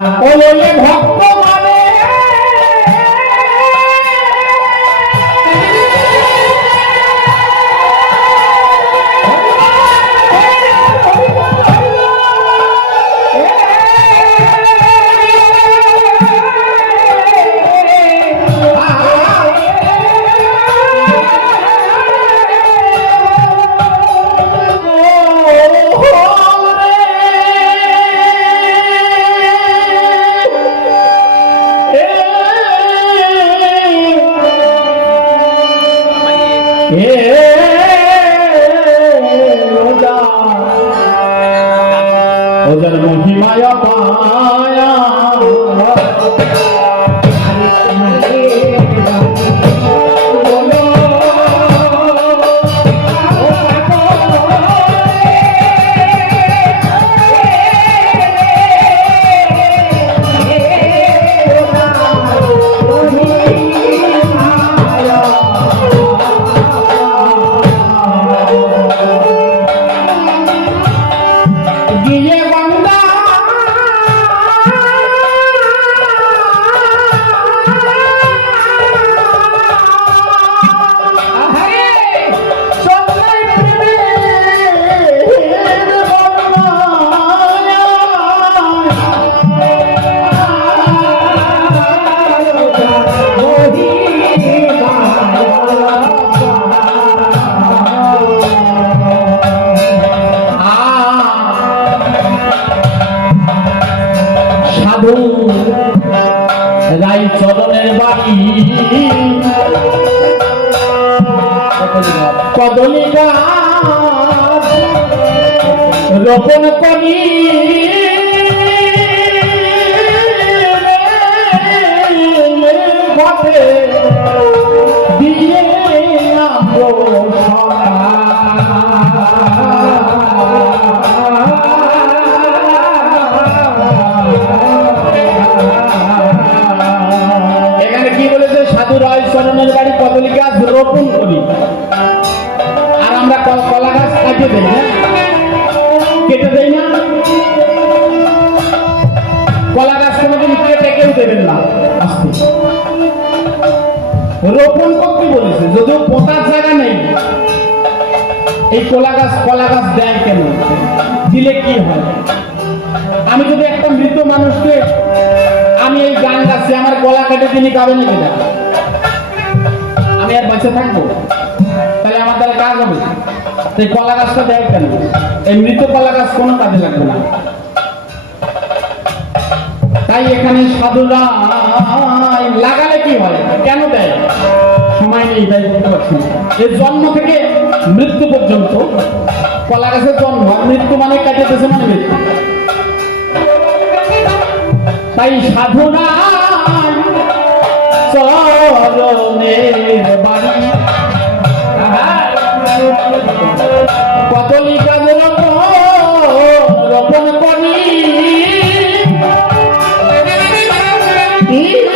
我，有烟火，光。ওদের মহিমায় পায়া লাগিয়ে রাই চরণের বাড়ি কদলিকা রোপণ করি। রোপণ করি। আর আমরা কলা গাছ কাটিয়ে দেই না। কেটে দেই না। কলা গাছ কোনোদিন কেটে কেউ দেবেন না। আস্তে। রোপণ করতে বলেছে, যদিও পোতার জায়গা নেই। এই কলা গাছ কলা গাছ দেয় কেন? দিলে কি হয়? আমি যদি একটা মৃত মানুষকে, আমি এই গান গাচ্ছি, আমার গলা কেটে তিনি গাবেন নাকি না আমি আর বেঁচে থাকব? তাহলে আমার দ্বারা কাজ হবে। এই কলা গাছটা দেয় কেন এই মৃত কলা গাছ কোনো কাজে লাগবে না। তাই এখানে সাধুরা লাগালে কি হয়? কেন দেয়? সময় নেই, তাই বলতে পারছি এই জন্ম থেকে মৃত্যু পর্যন্ত কলা গাছের জন্ম আর মৃত্যু মানে কাটাতেছে মানে মৃত্যু। তাই সাধুরা চরণের বাড়ি ও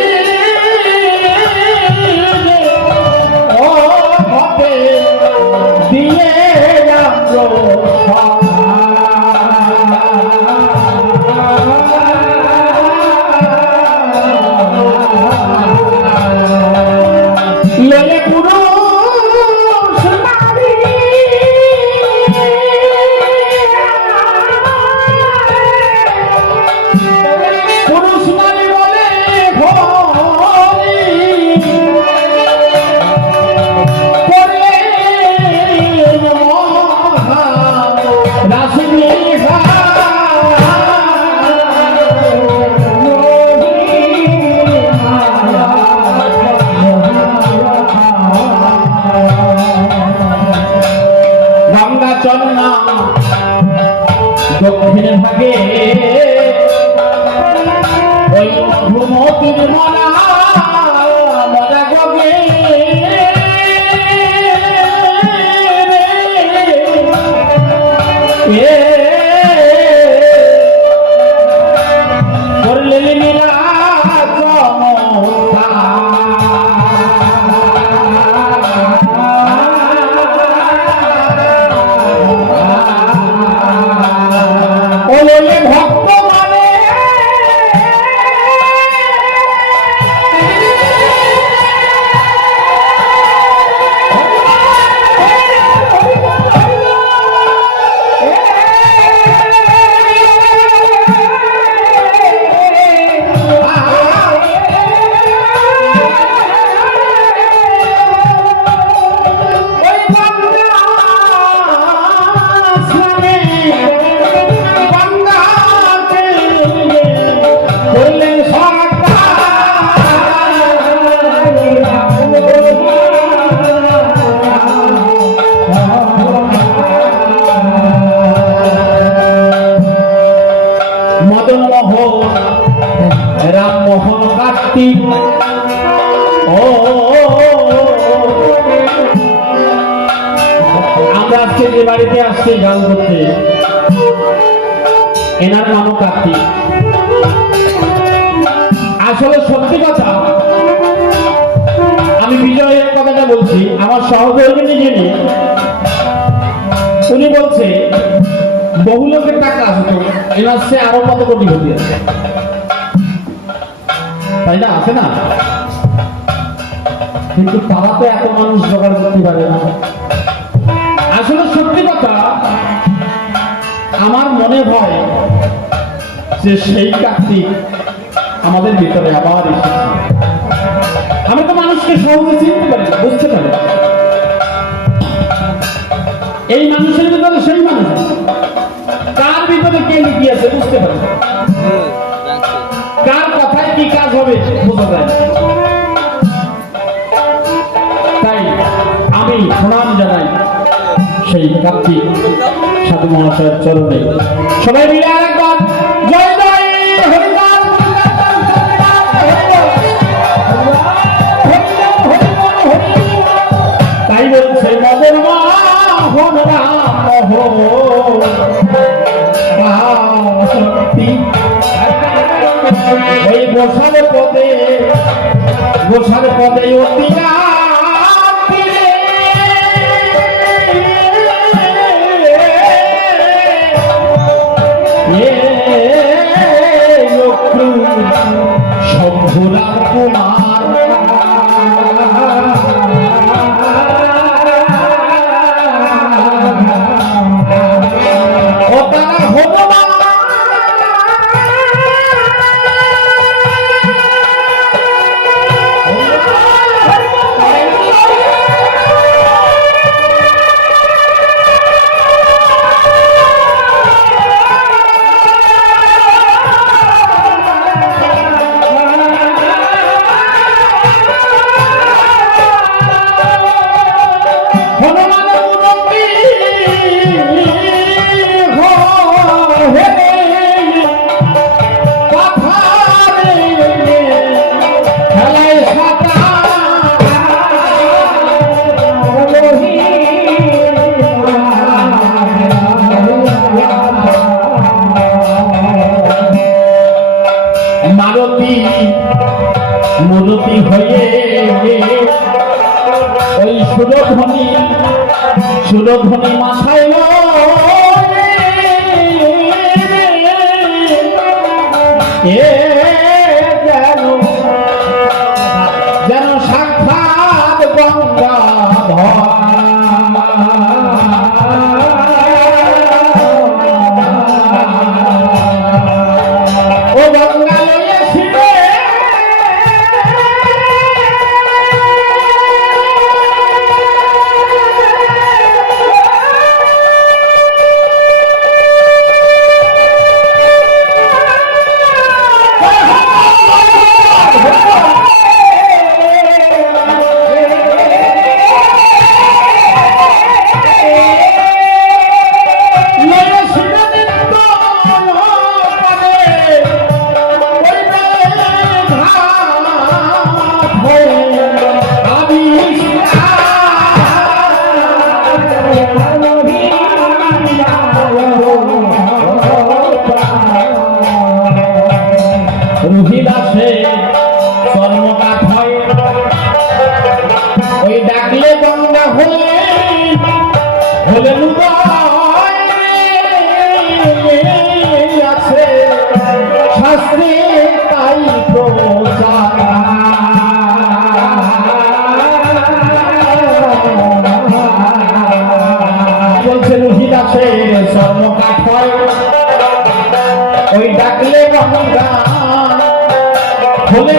আমরা আজকে যে বাড়িতে আসছি গান করতে, এনার নামও কার্তিক। আসলে সত্যি কথা, আমি বিজয়ের কথাটা বলছি, আমার সহকর্মী যিনি উনি বলছে, বহু লোকের টাকা আছে তো, এনার সে আরও কত কোটি কোটি আছে? তাই না? আছে না? কিন্তু তারা তো এত মানুষ জোগাড় করতে পারে না। আসলে সত্যি কথা, আমার মনে হয় যে সেই কার্তিক আমাদের ভিতরে আবার এসেছে। তো মানুষকে সহজে চিনতে পারি, বুঝতে পারি। এই মানুষের ভিতরে সেই মানুষ কার ভিতরে কে লুকিয়ে আছে, বুঝতে পারি। কার কথায় কি কাজ হবে, বোঝা যায় তাই আমি প্রণাম জানাই সেই কার্তিক সাধু মহাশয়ের চরণে। সবাই মিলে গোসাল পদে গোসাল পদে অতিকা হলে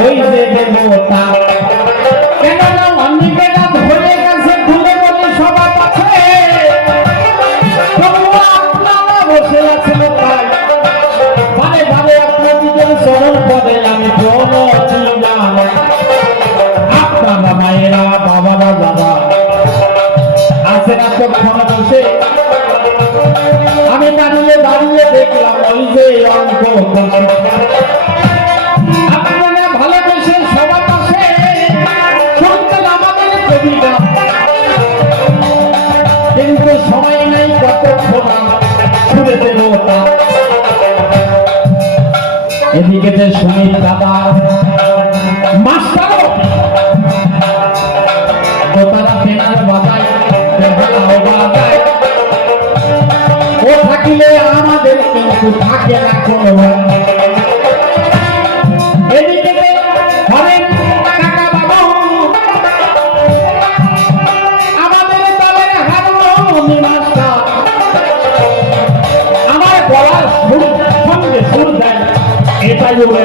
ওই যে দেবতা কেন না অন্যকেরা ধরে গেছে খুলে বলে সবার কাছে আপনারা বসে আছেন তাই মানে ভাবে আপনাদের চরণ পদে আমি এতক্ষণ বসে আমি দাঁড়িয়ে দাঁড়িয়ে দেখলাম ওই যে অঙ্ক। কবিতা। কিন্তু সময় নেই কতক্ষণ শুনে দেব এদিকে যে সুমিত দাদা, মাস্টারও। তো তারা পেনার বাজায়। ও থাকিলে আমাদের কিন্তু থাকে না কোনো আমার গলার সঙ্গে সুর দেন এটাই ওর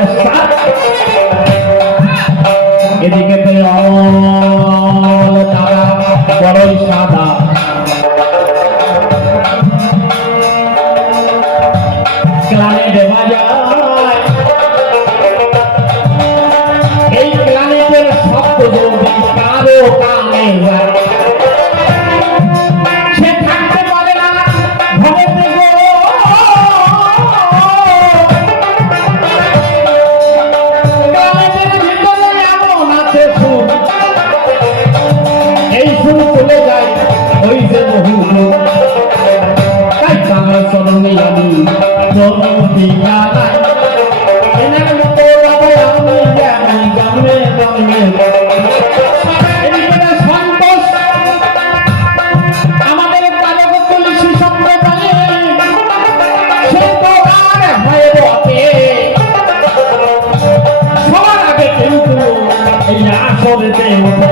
এই আসরেতে ওঠে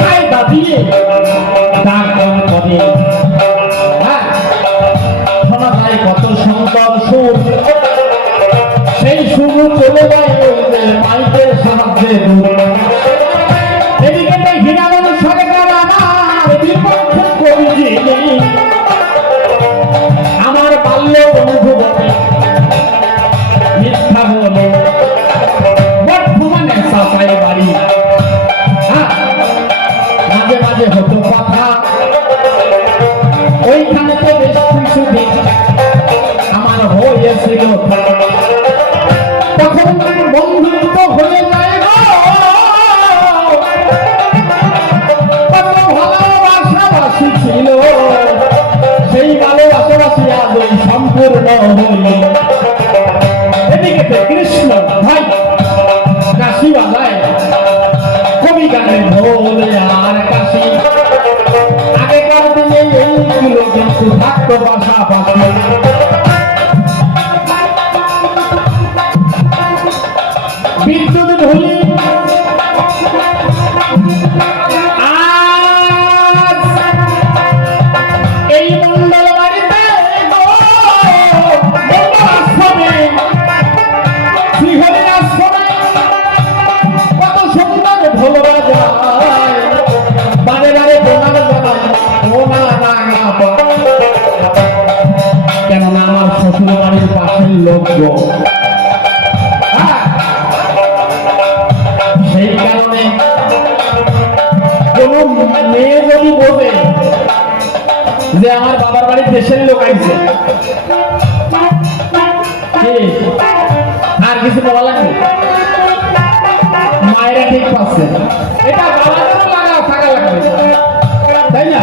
কায়দা দিয়ে ডাক করে হ্যাঁ? শোনা যায় কত সুন্দর সুর। সেই সুর চলে যায় মাইকের সাহায্যে। দূর। ওইখানে তো বেশ কিছুদিন হ্যাঁ। সেই কারণে কোন মেয়ে যদি বোঝে যে আমার বাবার বাড়ির দেশের লোক আইছে আর কিছু বলা লাগবে মায়েরা ঠিক পাচ্ছে। এটা বাবাদেরও লাগা থাকা লাগবে। তাই না?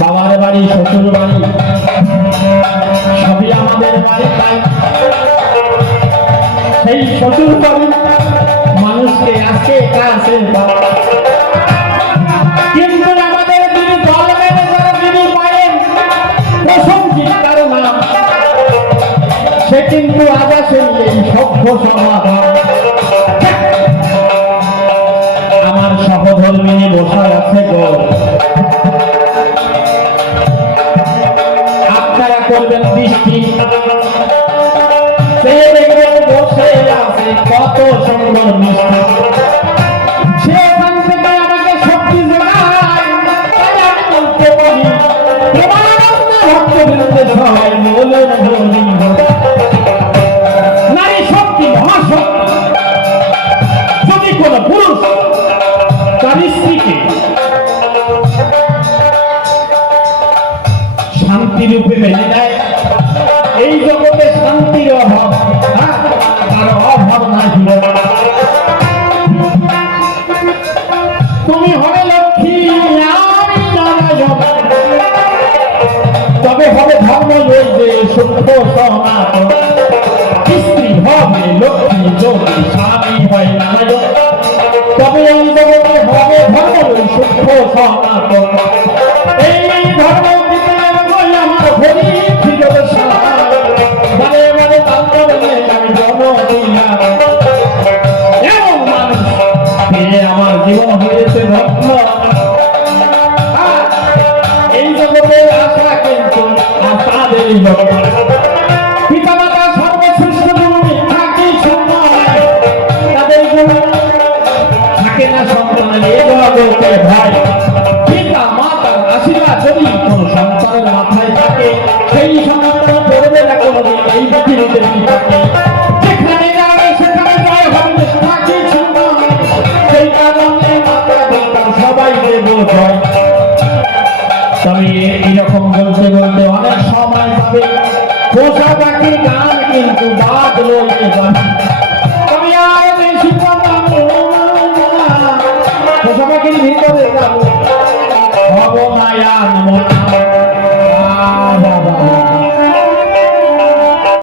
বাবার বাড়ি শ্বশুর বাড়ি সেই শ্বশুর বাড়ি মানুষকে আজকে সমাধান। আমার সহধর্মিনী বসায় আছে গো। আপনারা করবেন দৃষ্টি। কত সম্মান নষ্ট সূক্ষ্ম সনাতন এই ধর্ম বলে আমার হরি ফিরত মানে মানে তারপরে আমি জন্ম দিলাম এমন মানুষ পেয়ে আমার জীবন হয়েছে আর এই জগতে আশা কিন্তু আশাদের জগৎ সন্তান এ জগতে ভাই, পিতা মাতার আশীর্বাদ যদি কোনো সন্তানের মাথায় থাকে, সেই সন্তান পড়বে না কোনোদিন, এই পৃথিবীতে যেখানে সেখানে জয় হবে থাকে সেই কারণে মাতা, পিতা সবাই দেব তবে এইরকম বলতে বলতে অনেক সময় যাবে পোষা পাখির গান কিন্তু যাবে যাব না